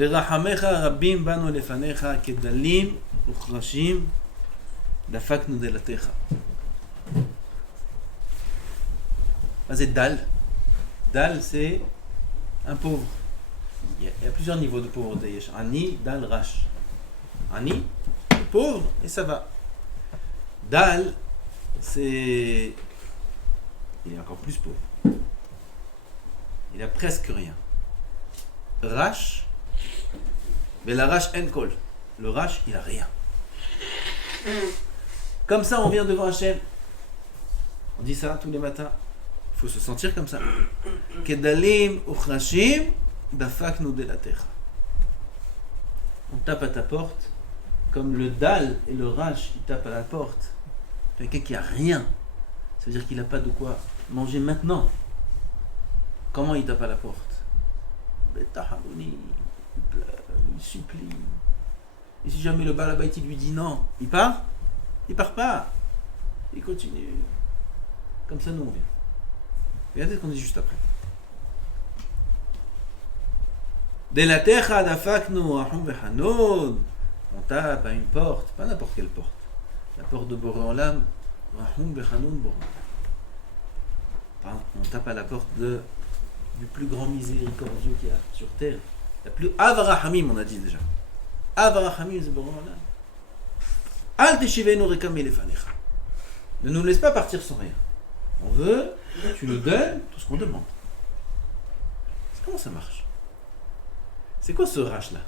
ברחמך רבים באנו לפניך כדלים וכרשים דפקנו דלתך. מה זה דל? דל c'est un pauvre. Il y a plusieurs niveaux de pauvreté. יש עני, דל, רש. עני, pauvre, et ça va. דל, c'est... il est encore plus pauvre. Il a presque rien. Rash, mais la rash en kol. Le rash, il a rien. Comme ça, on vient devant Hachem. On dit ça tous les matins. Il faut se sentir comme ça. Kedalim uchrashim dafaknu delatecha. On tape à ta porte, comme le dal et le rash, ils tapent à la porte. Quelqu'un qui a rien, ça veut dire qu'il n'a pas de quoi manger maintenant. Comment il tape à la porte? Il pleure, il supplie. Et si jamais le balabait lui dit non, il part? Il part pas. Il continue. Comme ça, nous on vient. Regardez ce qu'on dit juste après. Delatecha dafaknu ahum vechanod. On tape à une porte, pas n'importe quelle porte. La porte de Boré Olam, ahum vechanod Boré. On tape à la porte du plus grand miséricordieux qu'il y a sur terre. La plus Avrahamim, on a dit déjà. Avrahamim, c'est Boré Olam. Al teshivenu rekam elefanecha. Ne nous laisse pas partir sans rien. On veut, tu nous donnes tout ce qu'on demande. Comment ça marche? C'est quoi ce rach là?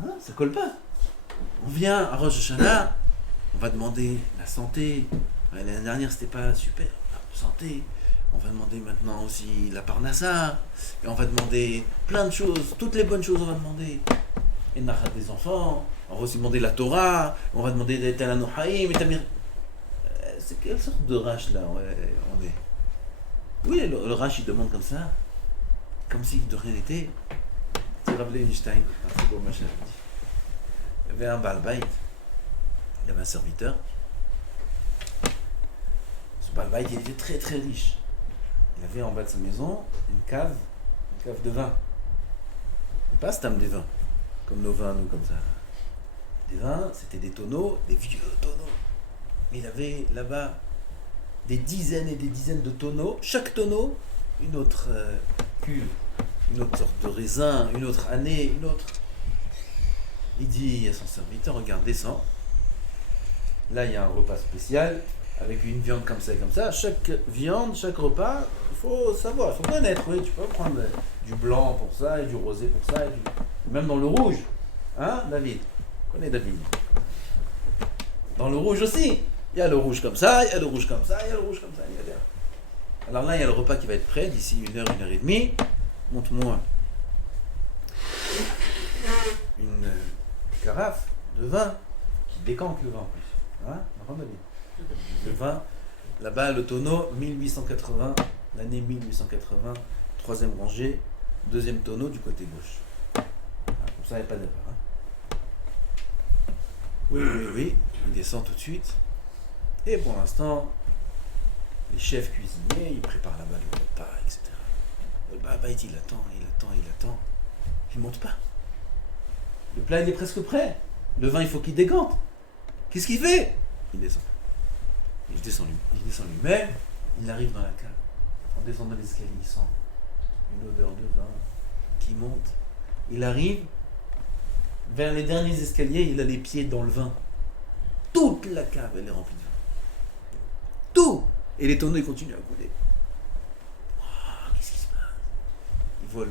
Hein, ça colle pas. On vient à Rosh Hashanah, on va demander la santé. L'année dernière c'était pas super, la santé. On va demander maintenant aussi la parnassa. Et on va demander plein de choses, toutes les bonnes choses on va demander. Et nachat des enfants, on va aussi demander la Torah, on va demander d'être à Nohaïm, et Tamir. C'est quelle sorte de rach là on est? Oui, le rach il demande comme ça, comme si de rien n'était. C'est Rav Einstein, un très beau machin. Il y avait un Baal Bait, il y avait un serviteur. Ce Baal Bait il était très très riche. Il avait en bas de sa maison une cave de vin. Pas stam des vins, comme nos vins, nous, comme ça. Des vins, c'était des tonneaux, des vieux tonneaux. Mais il avait là-bas des dizaines et des dizaines de tonneaux. Chaque tonneau, une autre cuve, une autre sorte de raisin, une autre année, une autre. Il dit à son serviteur, regarde, descends. Là, il y a un repas spécial avec une viande comme ça et comme ça. Chaque viande, chaque repas, il faut savoir, il faut connaître. Oui, tu peux prendre du blanc pour ça et du rosé pour ça. Même dans le rouge. Hein, David? Tu connais David? Dans le rouge aussi. Il y a le rouge comme ça, il y a le rouge comme ça, il y a le rouge comme ça. Alors là, il y a le repas qui va être prêt d'ici 1 heure, 1 heure et demie. Montre-moi une carafe de vin qui décante le vin en plus. Hein? Le vin, là-bas, le tonneau, 1880, l'année 1880, 3e rangée, 2e tonneau du côté gauche. Comme ça, il n'y a pas d'erreur. Hein? Oui, il descend tout de suite. Et pour l'instant, les chefs cuisiniers, ils préparent là-bas le repas, etc. Le Baal il attend. Il ne monte pas. Le plat, il est presque prêt. Le vin, il faut qu'il dégante. Qu'est-ce qu'il fait? Il descend. Il descend lui-même. Il arrive dans la cave. En descendant l'escalier, il sent une odeur de vin qui monte. Il arrive vers les derniers escaliers, il a les pieds dans le vin. Toute la cave, elle est remplie de vin. Tout! Et les tonneaux, ils continuent à couler. Oh, qu'est-ce qui se passe? Il voit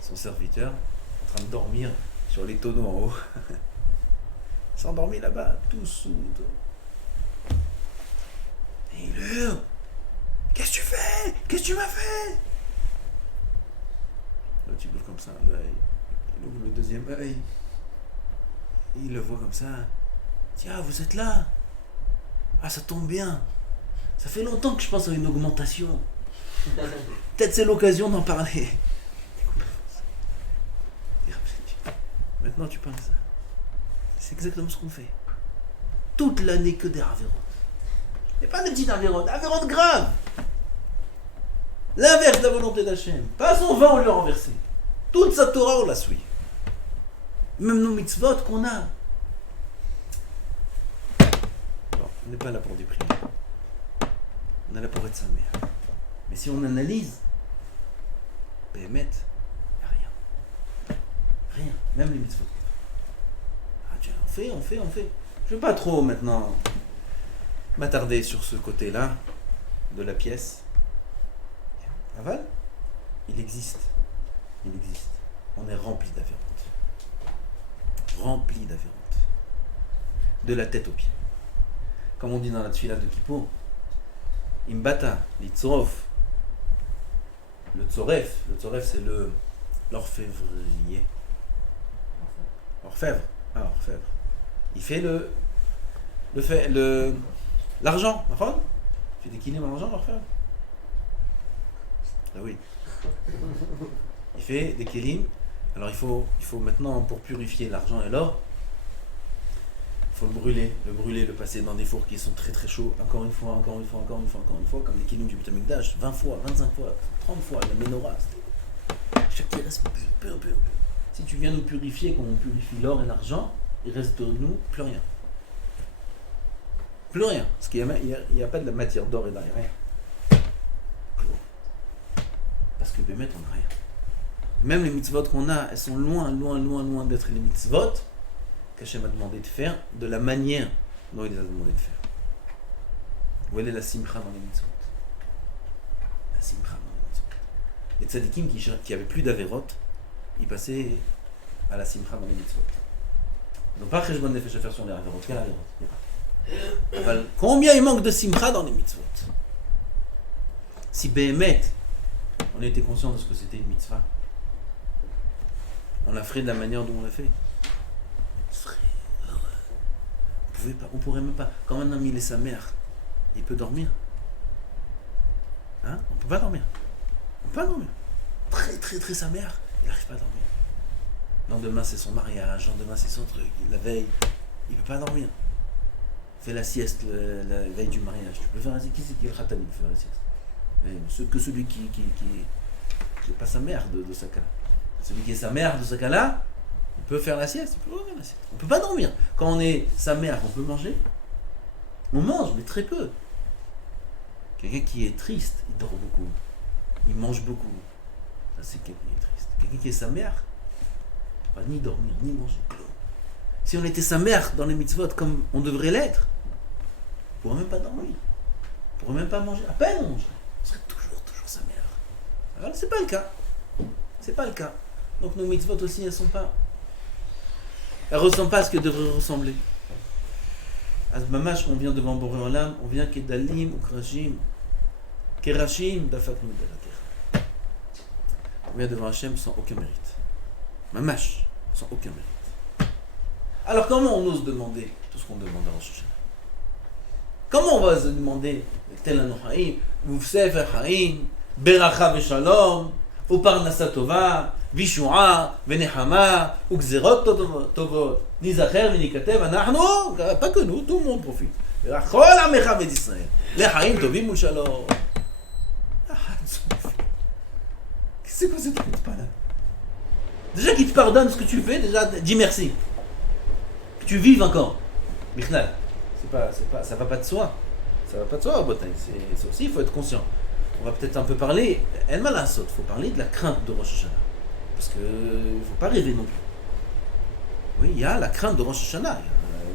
son serviteur en train de dormir sur les tonneaux en haut. Il s'est endormi là-bas, tout soude. Et il hurle. Qu'est-ce que tu fais? Qu'est-ce que tu m'as fait? L'autre, il ouvre comme ça l'œil. Il ouvre le deuxième œil. Il le voit comme ça. Il dit, ah, vous êtes là? Ah, ça tombe bien. Ça fait longtemps que je pense à une augmentation. Peut-être c'est l'occasion d'en parler. Maintenant, tu parles de ça. C'est exactement ce qu'on fait. Toute l'année que des avérotes. Mais pas des petites avérotes, avérotes graves. L'inverse de la volonté d'Hachem. Pas son vin, on lui a renversé. Toute sa Torah, on l'a suivi. Même nos mitzvot qu'on a. Bon, on n'est pas là pour déprimer. On est là pour être sa mère. Mais si on analyse, Béhémet, il n'y a rien. Rien. Même les mitzvot. Ah, tiens, on fait. Je ne vais pas trop maintenant m'attarder sur ce côté-là de la pièce. Aval, il existe. On est rempli d'avéronte. De la tête aux pieds. Comme on dit dans la tfila de Kippour, Imbata, l'itzorof. Le tzoref c'est l'orfèvrier. Orfèvre. Il fait l'argent, il fait des kilim en argent, l'orfèvre. Ah oui. Il fait des kélim. Alors il faut maintenant, pour purifier l'argent et l'or, il faut le brûler, le passer dans des fours qui sont très très chauds, encore une fois, comme les kélim du Beit Hamikdash, 20 fois, 25 fois, 30 fois, la menorah. Chaque qui reste pur. Si tu viens nous purifier comme on purifie l'or et l'argent, il reste de nous plus rien. Parce qu'il n'y a pas de la matière d'or et d'argent, rien. Parce que Bémet, on n'a rien. Même les mitzvot qu'on a, elles sont loin d'être les mitzvot qu'Hachem a demandé de faire de la manière dont il les a demandé de faire. Où est la simcha dans les mitzvot? Les tzadikim qui avaient plus d'averot, ils passaient à la simcha dans les mitzvot. Ils n'ont pas cheshbon nefesh à faire sur les averot. Quel averot? Combien il manque de simcha dans les mitzvot? Si Béhémet, on était conscient de ce que c'était une mitzvah, on l'a fait de la manière dont on l'a fait. On pourrait même pas. Quand un ami il est sa mère, il peut dormir. Hein? On peut pas dormir. Très sa mère, il n'arrive pas à dormir. Lendemain c'est son mariage, lendemain c'est son truc. La veille, il peut pas dormir. Fait la sieste la veille du mariage. Tu peux faire un qui c'est qui est le khatami pour faire la sieste? Que celui qui n'est pas sa mère de ce cas-là. Celui qui est sa mère de ce cas-là, il peut faire la sieste, on ne peut pas dormir. Quand on est sa mère, on peut manger. On mange, mais très peu. Quelqu'un qui est triste, il dort beaucoup. Il mange beaucoup. Ça, c'est quelqu'un qui est triste. Quelqu'un qui est sa mère, il ne va ni dormir, ni manger. Si on était sa mère dans les mitzvot comme on devrait l'être, on ne pourrait même pas dormir. On ne pourrait même pas manger. À peine on mangerait. On serait toujours sa mère. Alors, c'est pas le cas. Donc nos mitzvot aussi, elles ressemblent pas à ce qu'elles devraient ressembler. À ce mamash, on vient devant Boré Olam, on vient kedalim ou kerashim dafaknu de la terre. On vient devant Hachem sans aucun mérite. Mamash, sans aucun mérite. Alors comment on ose demander tout ce qu'on demande à Rosh Hashanah? Comment on va se demander tel anu chaim, ufsefer chaim, beracha veshalom, uparnasa tova, vishua, venechama, ugzerot tovot, nizacher venikatev, anachnu, pas que nous, tout le monde profite. Chol amecha v'Israël, lechaim tovim ushalom. C'est quoi cette truc pas là? Déjà qu'il te pardonne ce que tu fais, déjà dis merci. Que tu vives encore. Michnal, ça va pas de soi. Ça va pas de soi, Botaï. C'est aussi, il faut être conscient. On va peut-être un peu parler, il faut parler de la crainte de Rosh Hashanah. Parce qu'il ne faut pas rêver non plus. Oui, il y a la crainte de Rosh Hashanah.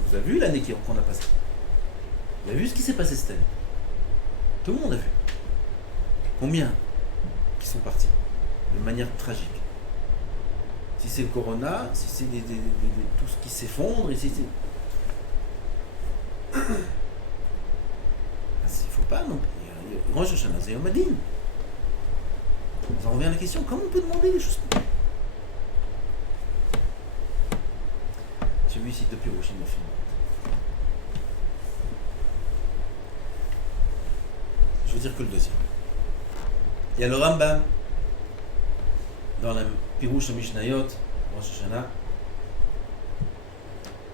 Vous avez vu l'année qu'on a passée. Vous avez vu ce qui s'est passé cette année. Tout le monde a vu. Combien qui sont partis de manière tragique. Si c'est le corona, si c'est tout ce qui s'effondre, il ne faut pas non plus. Rosh Hashanah, c'est Yom Hadin. Ça revient à la question, comment on peut demander des choses comme ça? J'ai vu ici depuis Roshim a fait. Je veux dire que le deuxième. Il y a le Rambam dans la Pirouche Mishnayot, Rosh Hashanah.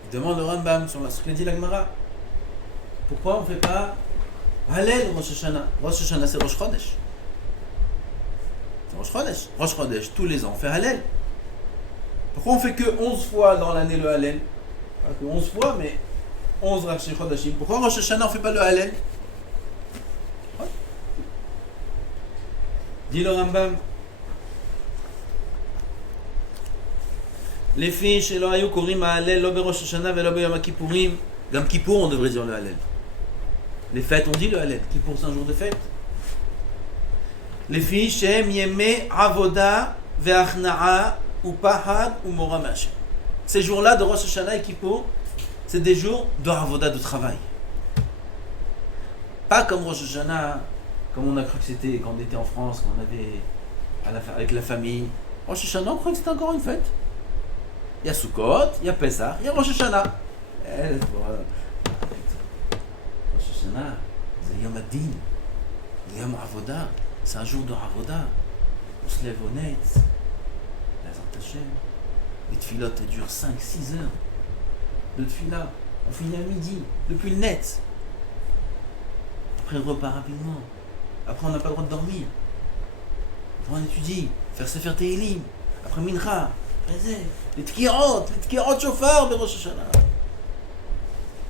Il demande le Rambam sur ce que dit la Gemara. Pourquoi on ne fait pas Hallel Rosh Hashanah? Rosh Hashanah c'est Rosh Chodesh. C'est Rosh Chodesh. Rosh Chodesh, tous les ans, on fait Hallel. Pourquoi on fait que 11 fois dans l'année le Hallel? Pas que 11 fois, mais 11 Rashi Chodashim. Pourquoi Rosh Hashanah on fait pas le Hallel? Dit le Rambam. Les filles chez l'Orayu Korim Hallel, l'Obe Rosh Hashanah et l'Obe Yom Kippourim. Yom Kippour, on devrait dire le Hallel. Les fêtes, on dit le Hallel. Kippour, c'est un jour de fête. Les filles chez Yemé Avoda Ve'achna'a ou Pahad ou Mora Hashem. Ces jours-là de Rosh Hashanah et Kippour, c'est des jours de Avoda, de travail. Pas comme Rosh Hashanah, comme on a cru que c'était quand on était en France, quand on avait avec la famille. Rosh Hashanah, on croit que c'était encore une fête. Il y a Sukkot, il y a Pesach, il y a Rosh Hashanah. Rosh Hashanah, c'est Yom Adin, Yom Avoda, c'est un jour de Avoda. On se lève au net, la Hashem. Les tfilotes durent 5-6 heures de tfila. On finit à midi, depuis le net. Après le repas rapidement. Après on n'a pas le droit de dormir. Après on étudie, faire Sefer Tehilim. Après Mincha, les tkirot shofar de Rosh Hashanah.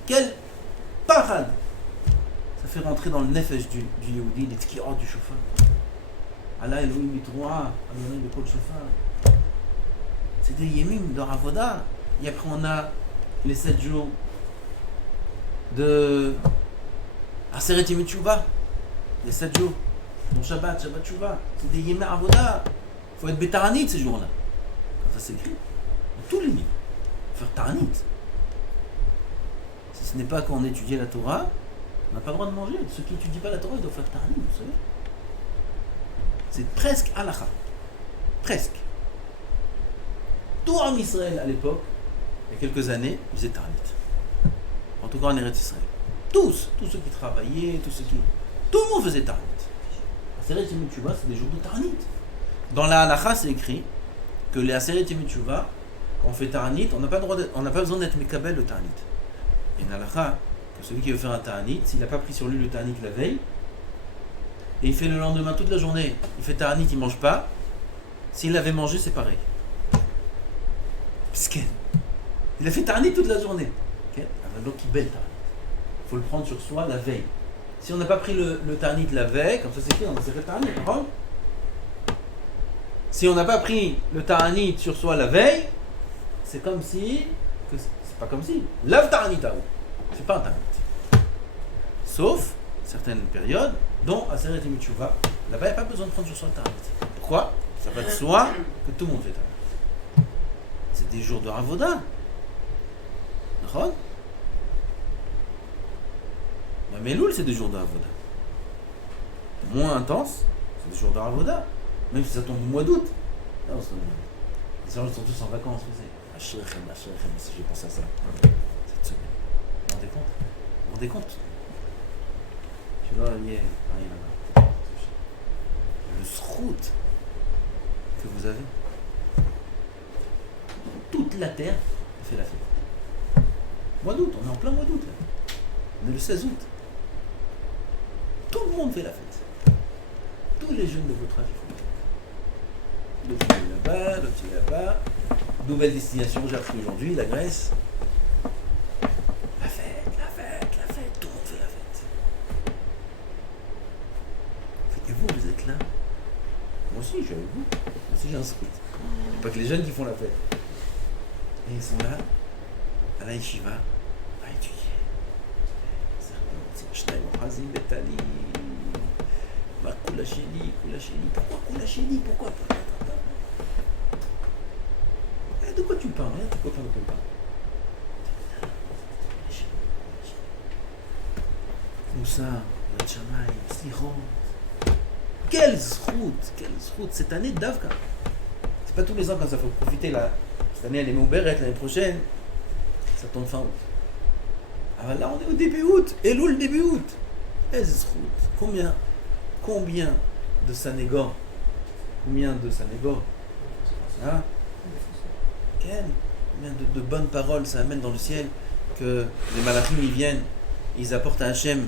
Quel parade! Ça fait rentrer dans le nefesh du Yehudi, les tkirot du shofar. Allah Elohim mitroa, Adonai bekol shofar. C'est des yémim de Ravoda. Et après on a les 7 jours de Aseret Yemei Teshuvah. Les 7 jours. Dont Shabbat Teshuvah. C'est des yémim Ravoda. Il faut être bétaranite ces jours-là. Ça s'écrit. Dans tous les niveaux. Faire taranit. Si ce n'est pas quand on étudie la Torah, on n'a pas le droit de manger. Ceux qui n'étudient pas la Torah, ils doivent faire taranit, vous savez. C'est presque halakha. Presque. Tout en Israël à l'époque, il y a quelques années, ils faisaient taranit. En tout cas en Eretz Israël. Tous ceux qui travaillaient, tout le monde faisait taranit. Aseret Yemei Teshuvah, c'est des jours de taranit. Dans la halakha, c'est écrit que les Aseret Yemei Teshuvah, quand on fait taranit, on n'a pas besoin d'être mekabel le taranit. Il y a une halakha que celui qui veut faire un taranit, s'il n'a pas pris sur lui le taranit la veille, et il fait le lendemain toute la journée, il fait taranit, il ne mange pas, s'il l'avait mangé, c'est pareil. Pisken. Il a fait taranit toute la journée. Donc il belle taranit. Il faut le prendre sur soi la veille. Si on n'a pas pris le taranit la veille, comme ça c'est écrit, on s'est fait taranit, d'accord? Si on n'a pas pris le taranit sur soi la veille, c'est comme si, c'est pas comme si, lave taranit à vous. C'est pas un taranit. Sauf certaines périodes, dont Aseret Yemei Teshuvah, là-bas il n'y a pas besoin de prendre sur soi le taranit. Pourquoi? Ça va de soi que tout le monde fait taranit. C'est des jours de Ravoda. D'accord? Mais Elul, c'est des jours de Ravoda. Moins intense, c'est des jours de Ravoda. Même si ça tombe au mois d'août. Les gens sont tous en vacances. Ashrechem, si j'ai pensé à ça. Cette semaine. Vous vous rendez compte? Tu vois, il y a rien là-bas. Le srout que vous avez. Toute la terre fait la fête. Mois d'août, on est en plein mois d'août là. On est le 16 août. Tout le monde fait la fête. Tous les jeunes de votre âge font la fête. L'autre est là-bas, l'autre est là-bas. Nouvelle destination, j'ai appris aujourd'hui, la Grèce. La fête, tout le monde fait la fête. Et vous êtes là. Moi aussi, je suis avec vous. Moi aussi, j'ai un scout. Pas que les jeunes qui font la fête. Et ils sont là, à la yeshiva, à étudier. Pourquoi Koulacheli? Pourquoi? De quoi tu parles? De quoi tu parles? Moussa, Yatchamaï, Slichot. Quelle zrout cette année d'Avka. C'est pas tous les ans quand ça faut profiter là. Cette année elle est Mouberet, l'année prochaine ça tombe fin août. Ah là on est au début août, Elul début août. Combien de Sanégor? Combien hein? Combien de bonnes paroles ça amène dans le ciel, que les malachim ils viennent, ils apportent à Hachem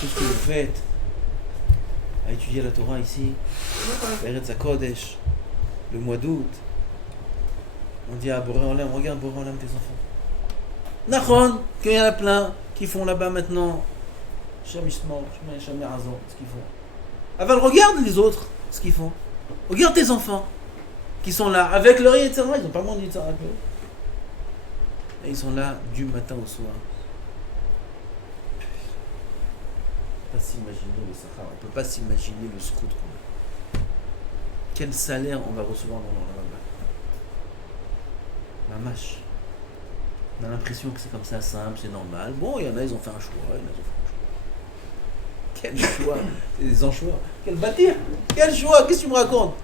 tout ce que vous faites. à étudier la Torah ici, Eretz HaKodesh, le mois d'août. On dit à Boré Olam, regarde Boré Olam tes enfants. Nachon, qu'il y en a plein qui font là-bas maintenant. Chamishmo, Chamirazon, ce qu'ils font. Aval, regarde les autres, ce qu'ils font. Regarde tes enfants qui sont là avec leur Yetzirah, ils n'ont pas moins de Yetzirah que eux. Et ils sont là du matin au soir. On ne peut pas s'imaginer le Sahara, on ne peut pas s'imaginer le scout qu'on a. Quel salaire on va recevoir dans le Rabbin. Mamash. On a l'impression que c'est comme ça, simple, c'est normal. Bon, il y en a, ils ont fait un choix, il y en a, ils ont fait un choix. Quel choix. C'est des anchois. Quel bâtir. Quel choix. Qu'est-ce que tu me racontes?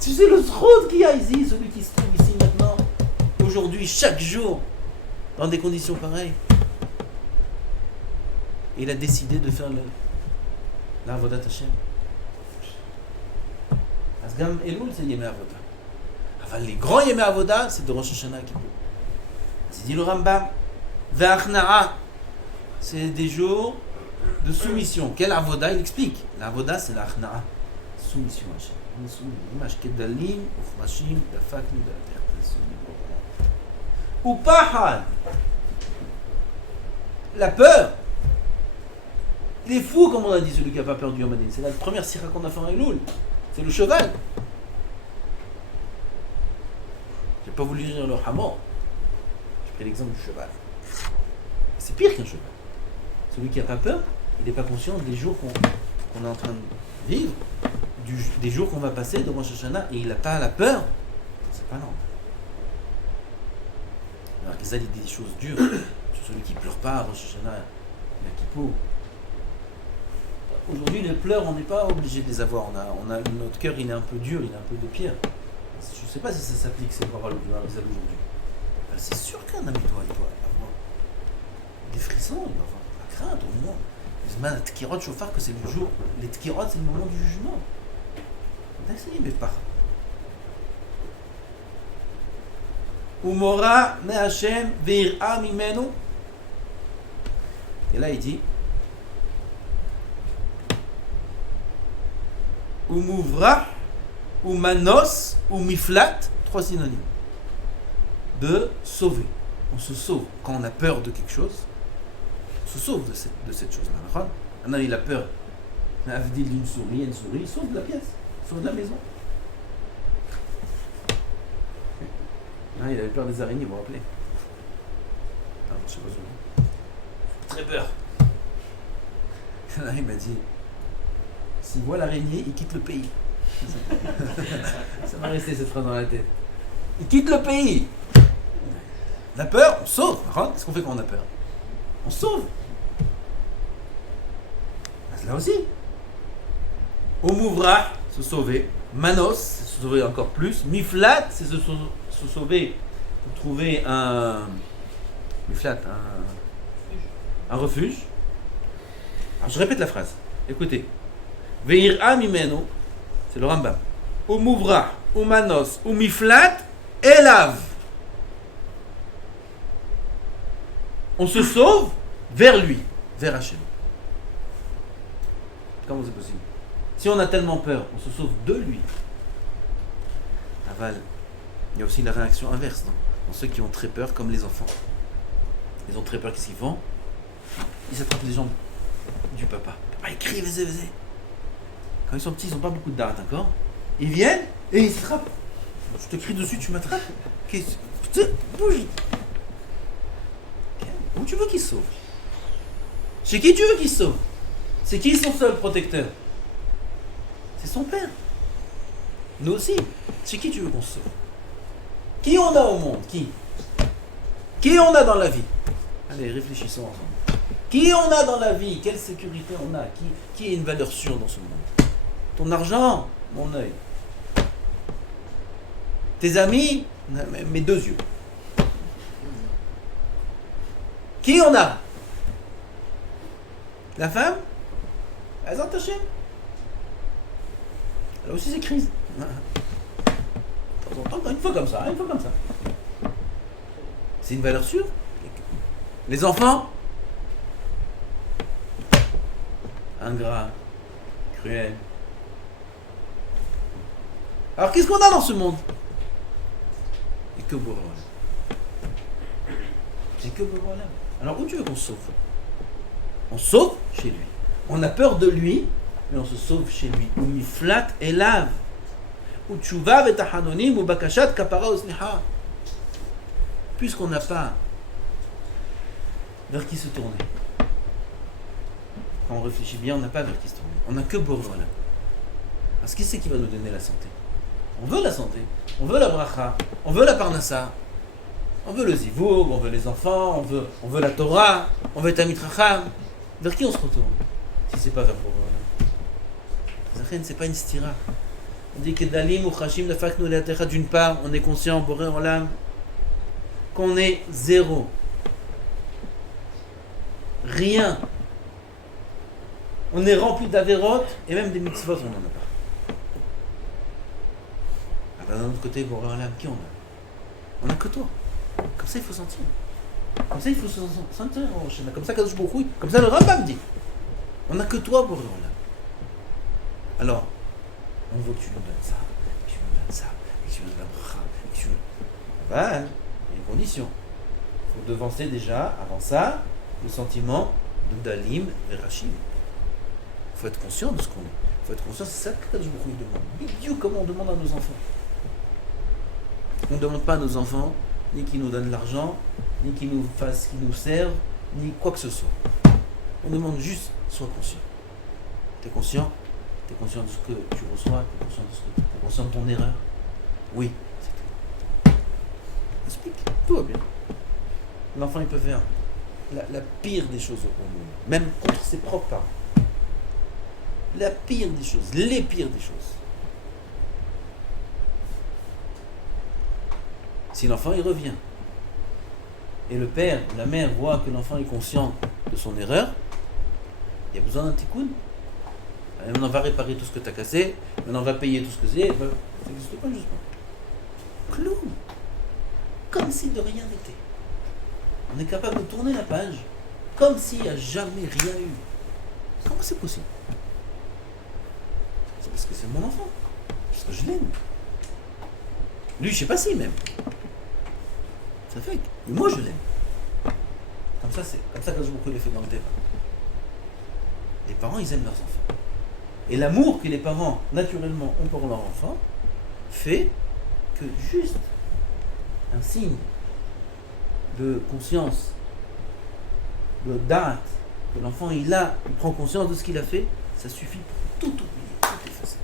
Tu sais le sroud qu'il y a ici, celui qui se trouve ici maintenant, aujourd'hui, chaque jour, dans des conditions pareilles. Et il a décidé de faire l'Avodat Hashem. Asgam Elul, c'est Yemé Avoda. Enfin, les grands Yemé Avoda, c'est de Rosh Hashanah qui peut. C'est dit le Rambam. Ve'achna'a, c'est des jours de soumission. Quel avoda? Il explique. L'avoda, c'est l'achna'a. Soumission à Hashem. On est soumis. Image kedalim, uchmashim, dafakni, dalater. Ou pahad. La peur. Il est fou, comme on a dit, celui qui n'a pas peur du Yom Hadin. C'est la première sira qu'on a fait en Elul. C'est le cheval. J'ai pas voulu dire le hamor. J'ai pris l'exemple du cheval. C'est pire qu'un cheval. Celui qui n'a pas peur, il n'est pas conscient des jours qu'on est en train de vivre, des jours qu'on va passer de Rosh Hashanah, et il n'a pas la peur. C'est pas normal. Alors que ça, il dit des choses dures sur celui qui ne pleure pas à Rosh Hashanah, il a Kippour. Aujourd'hui, les pleurs, on n'est pas obligé de les avoir. Notre cœur, il est un peu dur, il est un peu de pierre. Je ne sais pas si ça s'applique, ces paroles du Harizal aujourd'hui. C'est sûr qu'un ami il doit avoir des frissons, il doit avoir la crainte au moins. Les tkirot chauffard, que c'est le jour. Les tkirot, c'est le moment du jugement. D'essayer, mais pas. Umora me Hashem ve'ir'a mimenu. Et là, il dit Umuvra, Umanos, Umiflat, 3 synonymes. De sauver. On se sauve. Quand on a peur de quelque chose, on se sauve de cette chose-là. Maintenant, il a peur. Avdil d'une souris, une souris, il sauve de la pièce, il sauve de la maison. Il avait peur des araignées, vous vous rappelez? Ah, je sais pas ce très peur. Là, il m'a dit, s'il voit l'araignée, il quitte le pays. Ça m'a resté cette phrase dans la tête. Il quitte le pays. La peur, on sauve. Qu'est-ce qu'on fait quand on a peur? On sauve. Là aussi. Omouvra, se sauver. Manos, c'est se sauver encore plus. Miflat, c'est se sauver pour trouver un. Miflat, un refuge. Alors je répète la phrase. Écoutez. Ve'ir'a mimenu, c'est le Rambam. Omouvra, Manos, Miflat, Elav. On se sauve vers lui, vers Hachem. Comment c'est possible? Si on a tellement peur, on se sauve de lui. Aval, il y a aussi la réaction inverse dans ceux qui ont très peur, comme les enfants. Ils ont très peur, qu'est-ce qu'ils font? Ils s'attrapent les jambes du papa. Papa, il crie, vas-y. Quand ils sont petits, ils n'ont pas beaucoup de dard, d'accord? Ils viennent et ils se frappent. Je te crie dessus, tu m'attrapes. Bouge. Où tu veux qu'il se sauve? Chez qui tu veux qu'il se sauve? C'est qui son seul protecteur? C'est son père. Nous aussi. Chez qui tu veux qu'on se sauve? Qui on a au monde? Qui on a dans la vie? Allez, réfléchissons ensemble. Qui on a dans la vie? Quelle sécurité on a? Qui est une valeur sûre dans ce monde? Ton argent? Mon œil. Tes amis? Mes 2 yeux. Qui on a? La femme? Elles ont attaché. Elle a aussi ses crises. De temps en temps, une fois comme ça. C'est une valeur sûre. Les enfants? Ingrats, cruels, Alors qu'est-ce qu'on a dans ce monde? Et que Boré Olam. C'est que Boré Olam. Alors où tu veux qu'on se sauve? On sauve chez lui. On a peur de lui, mais on se sauve chez lui. Ou miflat elav. Ou tchouva vetahanonim ou bakashat kapara osneha. Puisqu'on n'a pas vers qui se tourner. Quand on réfléchit bien, on n'a pas vers qui se tourner. On n'a que Boré Olam. Parce qui c'est qui va nous donner la santé? On veut la santé, on veut la bracha, on veut la parnassa, on veut le zivoug, on veut les enfants, on veut la Torah, on veut Tamid Chacham. Vers qui on se retourne si c'est pas vers Boré Olam? Zachen, c'est pas une stira. On dit que Dalim ou Chashim Nafaknu Leatecha, d'une part, on est conscient, Boré Olam, qu'on est zéro. Rien. On est rempli d'avérotes et même des mitzvot, on n'en a pas. D'un autre côté, Boré Olam, qui on a? On n'a que toi. Comme ça, il faut sentir. Comme ça, il faut sentir. Comme ça, Kadosh Baruch Hu, comme ça, le Rambam dit. On n'a que toi, Boré Olam. Alors, on veut que tu nous donnes ça, que tu nous donnes ça, que tu nous donnes la bracha, que tu nous... Ben, il y a une condition. Il faut devancer déjà, avant ça, le sentiment de Dalim et Rachim. Il faut être conscient de ce qu'on est. Il faut être conscient, c'est ça que Kadosh Baruch Hu demande. Dieu, comment on demande à nos enfants? On ne demande pas à nos enfants ni qu'ils nous donnent l'argent, ni qu'ils nous fassent, qu'ils nous servent, ni quoi que ce soit. On demande juste, sois conscient. Tu es conscient? Tu es conscient de ce que tu reçois? Tu es conscient de ce que tu es conscient de ton erreur? Oui, c'est tout. Explique, tout va bien. L'enfant, il peut faire la pire des choses au monde, même contre ses propres parents. La pire des choses, les pires des choses. Si l'enfant il revient et le père ou la mère voit que l'enfant est conscient de son erreur, il y a besoin d'un tikkun. Maintenant on va réparer tout ce que tu as cassé, maintenant on va payer tout ce que c'est, ça n'existe pas justement. Cloum. Comme si de rien n'était. On est capable de tourner la page comme s'il n'y a jamais rien eu. Comment c'est possible? C'est parce que c'est mon enfant, parce que je l'aime. Lui, je sais pas si même. Ça fait. Mais moi, je l'aime. Comme ça que beaucoup les fait dans le débat. Les parents, ils aiment leurs enfants. Et l'amour que les parents, naturellement, ont pour leurs enfants, fait que juste un signe de conscience, de date, que l'enfant, il prend conscience de ce qu'il a fait, ça suffit pour tout oublier, tout effacer.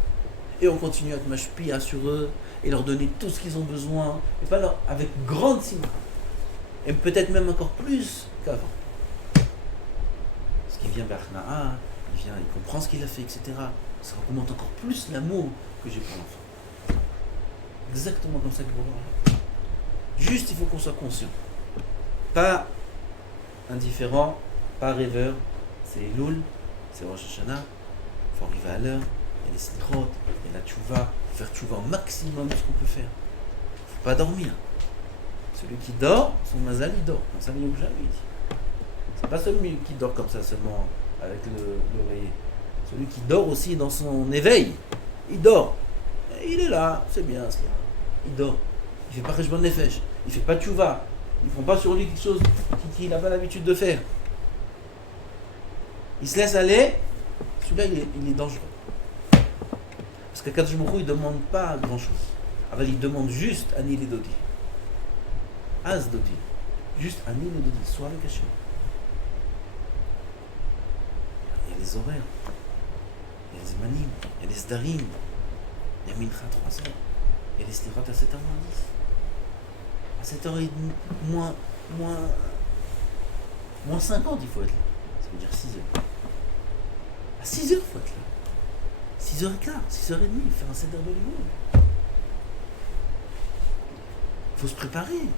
Et on continue à être mashpia sur eux, et leur donner tout ce qu'ils ont besoin, et pas leur, avec grande simcha. Et peut-être même encore plus qu'avant. Parce qu'il vient vers Na'a, il comprend ce qu'il a fait, etc. Ça augmente encore plus l'amour que j'ai pour l'enfant. Exactement comme ça que vous voyez. Juste, il faut qu'on soit conscient. Pas indifférent, pas rêveur. C'est Elul, c'est Rosh Hashanah. Il faut arriver à l'heure. Il y a les slichot, il y a la tchouva. Faire tchouva au maximum de ce qu'on peut faire. Il ne faut pas dormir. Celui qui dort, son mazal, il dort. Comme ça, il n'y a jamais dit. C'est pas celui qui dort comme ça seulement avec l'oreiller. Celui qui dort aussi dans son éveil. Il dort. Et il est là, c'est bien. Il dort. Il ne fait pas Cheshbon Nefesh. Il ne fait pas tchouva. Ils ne font pas sur lui quelque chose qu'il n'a pas l'habitude de faire. Il se laisse aller. Celui-là, il est dangereux. Parce que Kadosh Baruch Hu, il ne demande pas grand-chose. Alors, il demande juste Ani le Dodi. Az Dodi. Juste Ani le Dodi. Sois avec Hachem. Il y a les horaires. Il y a les Zmanim. Il y a les Sdarim. Il y a Mincha 3 heures. Il y a les Slirot à 7h10. À 7h30, moins 50, il faut être là. Ça veut dire 6h. À 6h, il faut être là. 6h15, 6h30, faire un seder de l'imour. Il faut se préparer.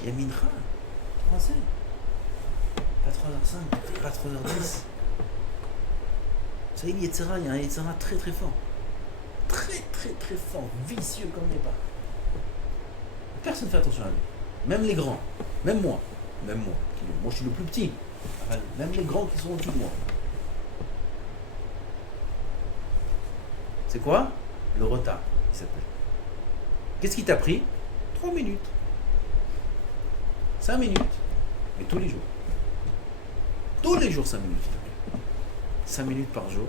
Il y a Mincha, 3h. Pas 3h05, pas 3h10. Vous savez, il y a un Yetzira très très fort. Très très très fort, vicieux comme n'est pas. Personne ne fait attention à lui. Même les grands, même moi. Moi je suis le plus petit. Même les grands qui sont au-dessus de moi. C'est quoi? Le retard, il s'appelle. Qu'est-ce qui t'a pris? 3 minutes. 5 minutes. Mais tous les jours. Tous les jours 5 minutes. 5 minutes par jour.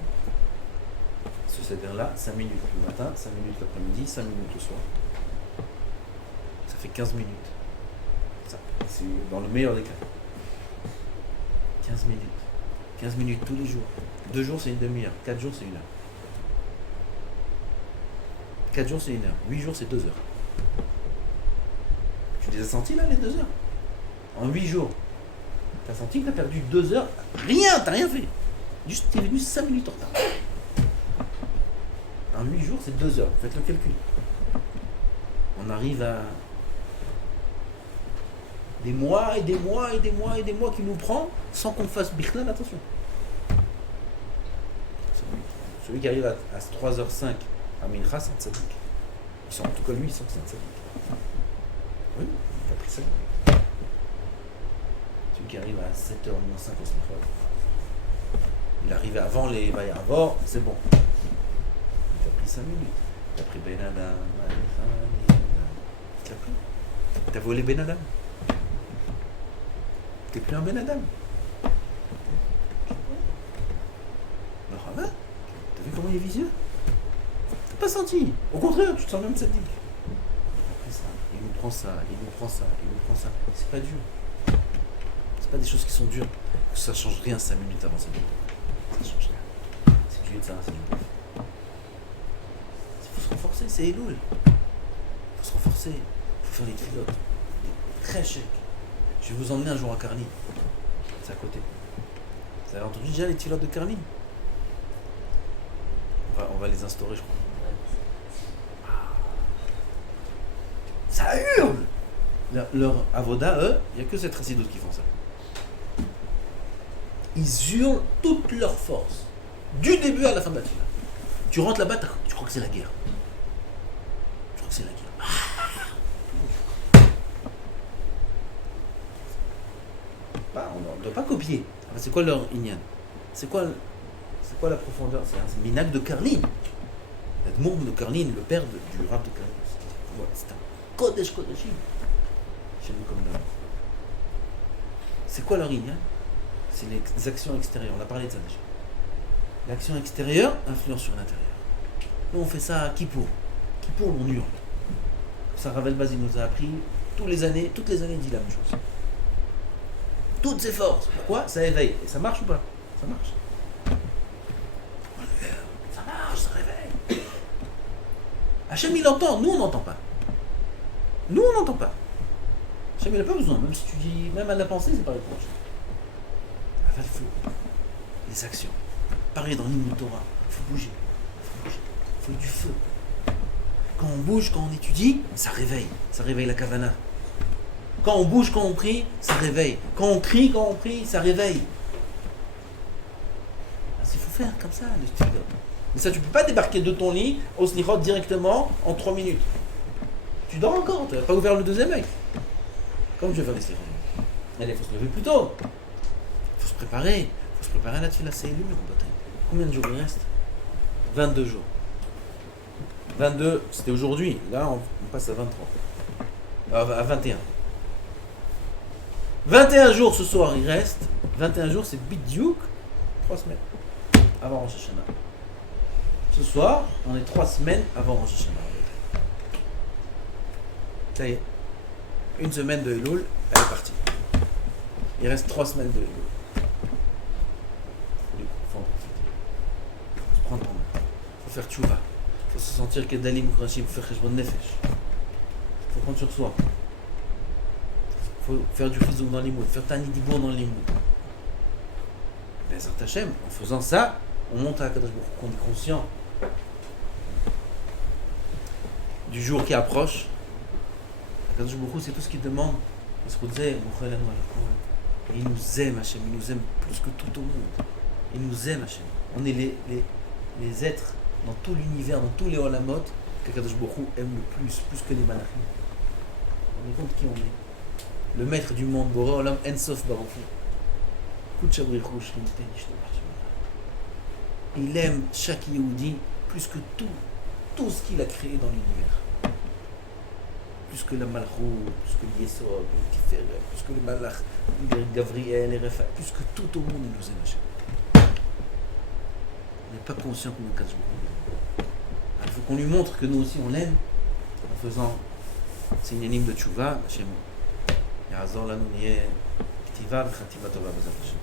Ce c'est-à-dire-là, 5 minutes le matin, 5 minutes l'après-midi, 5 minutes le soir. Ça fait 15 minutes. Ça, c'est dans le meilleur des cas. 15 minutes. 15 minutes tous les jours. 2 jours, c'est une demi-heure. 4 jours, c'est 1 heure. 4 jours, c'est 1 heure. 8 jours, c'est 2 heures. Tu les as sentis là, les 2 heures? En 8 jours. T'as senti que t'as perdu 2 heures? Rien, t'as rien fait. Juste, t'es venu 5 minutes en retard. En 8 jours, c'est 2 heures. Faites le calcul. On arrive à des mois et des mois et des mois et des mois qui nous prend sans qu'on fasse bichlal, attention. Celui qui arrive à 3h05 à Mincha, c'est un tzaddik. En tout cas, lui, il sent que c'est un tzaddik. Oui, il a pris ça. Celui qui arrive à 7h moins 5 au Slichot, il arrive avant les Vayavor, c'est bon. Il t'a pris 5 minutes. T'as pris Ben Adam, tu l'as pris. T'as volé Ben Adam. T'es plus un Ben Adam. Alors, ah ben, t'as vu comment il est vicieux? T'as pas senti. Au contraire, tu te sens même tzaddik. Après ça, il nous prend ça, il nous prend ça, il nous prend ça. C'est pas dur. C'est pas des choses qui sont dures. Ça change rien 5 minutes avant 5 minutes. Ça change rien. C'est du ça, c'est du Il faut se renforcer, c'est Elul. Il faut se renforcer. Il faut faire les pilotes. Très chèques. Je vais vous emmener un jour à Karni. C'est à côté. Vous avez entendu déjà les pilotes de Karni? On va les instaurer, je crois. Ça hurle! Leur avoda, eux, il n'y a que cette chassidoute qui font ça. Ils hurlent toute leur force. Du début à la fin de la tefila. Tu rentres là-bas, tu crois que c'est la guerre. Tu crois que c'est la guerre. On ne doit pas copier. C'est quoi leur inyan? C'est quoi la profondeur? C'est un minag de Karlin. L'admour de Karlin, le père du rab de Karlin. C'est un Kodesh Kodeshim. Chez nous comme là. C'est quoi leur inyan? C'est les actions extérieures. On a parlé de ça déjà. L'action extérieure influence sur l'intérieur. Nous, on fait ça à Kippour. Kippour, on hurle. Ça, Ravel Baz, il nous a appris toutes les années, il dit la même chose. Toutes ses forces. Pourquoi? Ça éveille. Et ça marche ou pas? Ça marche. Ça marche, ça réveille. Hachem, il entend. Nous, on n'entend pas. Nous, on n'entend pas. Hachem, il n'a pas besoin. Même si tu dis, même à la pensée, c'est pareil pour Hachem. Il faut les actions. Pareil dans l'hymne Torah. Il faut bouger. Il faut du feu. Quand on bouge, quand on étudie, ça réveille. Ça réveille la kavana. Quand on bouge, quand on prie, ça réveille. Quand on crie, quand on prie, ça réveille. Il faut faire comme ça, le style. Mais ça, tu ne peux pas débarquer de ton lit au slichot directement en 3 minutes. Tu dors encore, tu n'as pas ouvert le deuxième œil. Comme je vais faire les slichot. Il faut se lever plus tôt. Il faut se préparer. Il faut se préparer à la tefila, c'est élu en bataille. Combien de jours il reste? 22 jours. 22, c'était aujourd'hui. Là, on passe à 23. À 21. 21 jours ce soir, il reste. 21 jours, c'est bidiouk. 3 semaines avant Rosh Hashanah. Ce soir, on est 3 semaines avant Rosh Hashanah. Ça y est. Une semaine de Elul, elle est partie. Il reste 3 semaines de Elul. Il faut en profiter. Il faut se prendre en main. Il faut faire tchouva. Il faut se sentir que Dalim Kurashim, il faut faire cheshbon nefesh. Il faut prendre sur soi. Il faut faire du chizouk dans l'imoud, faire tani dibour dans l'imoud. Bezrat Hashem, en faisant ça, on montre à Kadosh Baruch Hu qu'on est conscient du jour qui approche. Kadosh Baruch Hu, c'est tout ce qu'il demande. Il nous aime, Hashem, il nous aime plus que tout au monde. Il nous aime, Hashem. On est les êtres dans tout l'univers, dans tous les olamot, que Kadosh Baruch Hu aime le plus que les malachim. On est compte qui on est. Le maître du monde, Boré Olam Ensof Baruch Hu. Il aime chaque Yehudi plus que tout ce qu'il a créé dans l'univers. Plus que la Malchut, plus que le Yesod, le Tiferet, plus que le Malach, le Gabriel, les Raphaël, plus que tout au monde, il nous aime Hachem. On n'est pas conscient combien de cas il faut qu'on lui montre que nous aussi on l'aime en faisant Sinyanim de Tchouva, Hachem Ya'azor lanu niye Ktiva v'chativa tova b'ezrat Hashem.